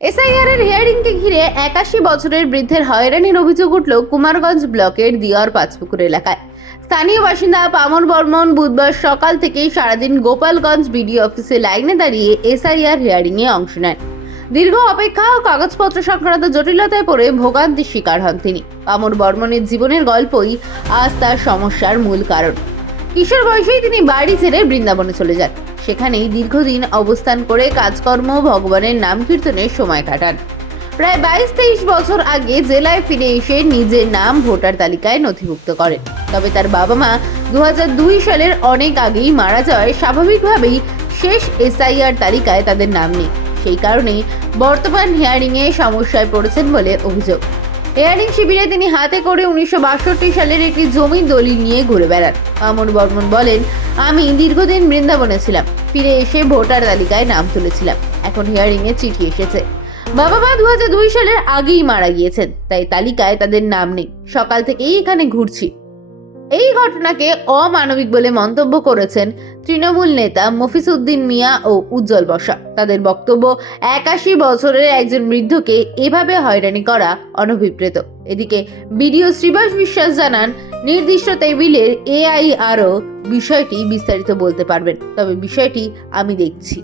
SIR এর হিয়ারিংকে ঘিরে ৮১ বছরের বৃদ্ধের হয়রানির অভিযোগ উঠল কুমারগঞ্জ ব্লকের দিয়র পাঁচপুকুর এলাকায়। স্থানীয় বাসিন্দা পামর বর্মন বুধবার সকাল থেকেই সারাদিন গোপালগঞ্জ বিডিও অফিসে লাইনে দাঁড়িয়ে এসআইআর হিয়ারিংয়ে অংশ নেন। দীর্ঘ অপেক্ষা ও কাগজপত্র সংক্রান্ত জটিলতায় পড়ে ভোগান্তির শিকার হন তিনি। পামর বর্মনের জীবনের গল্পই আজ তার সমস্যার মূল কারণ। কিশোর বয়সেই তিনি বাড়ি ছেড়ে বৃন্দাবনে চলে যান। সেখানেই দীর্ঘদিন অবস্থান করে কাজকর্ম, ভগবানের নাম কীর্তনের সময় কাটান। প্রায় ২২-২৩ বছর আগে জেলায় ফিরে এসে নিজের নাম ভোটার তালিকায় নথিভুক্ত করেন। তবে তার বাবা মা ২০০২ সালের অনেক আগেই মারা যাওয়ায় স্বাভাবিকভাবেই শেষ এসআইআর তালিকায় তাদের নাম নেই। সেই কারণেই বর্তমান হিয়ারিংয়ে সমস্যায় পড়েছেন বলে অভিযোগ। হিয়ারিং শিবিরে তিনি হাতে করে ১৯৬২ সালের একটি জমির দলিল নিয়ে ঘুরে বেড়ান। পামর বর্মন বলেন, আমি দীর্ঘদিন বৃন্দাবনে ছিলাম, ফিরে এসে ভোটার তালিকায় নাম তুলেছিলাম। এখন হিয়ারিং এ চিঠি এসেছে। বাবা মা ২০০২ সালের আগেই মারা গিয়েছেন, তাই তালিকায় তাদের নাম নেই। সকাল থেকেই এখানে ঘুরছি। এই ঘটনাকে অমানবিক বলে মন্তব্য করেছেন তৃণমূল নেতা মফিজ উদ্দিন মিয়া ও উজ্জ্বল বসা। তাদের বক্তব্য, ৮১ বছরের একজন বৃদ্ধকে এভাবে হয়রানি করা অনভিপ্রেত। এদিকে বিডিও শ্রীবাস বিশ্বাস জানান, নির্দিষ্ট টেবিলের এআইআরও বিষয়টি বিস্তারিত বলতে পারবেন, তবে বিষয়টি আমি দেখছি।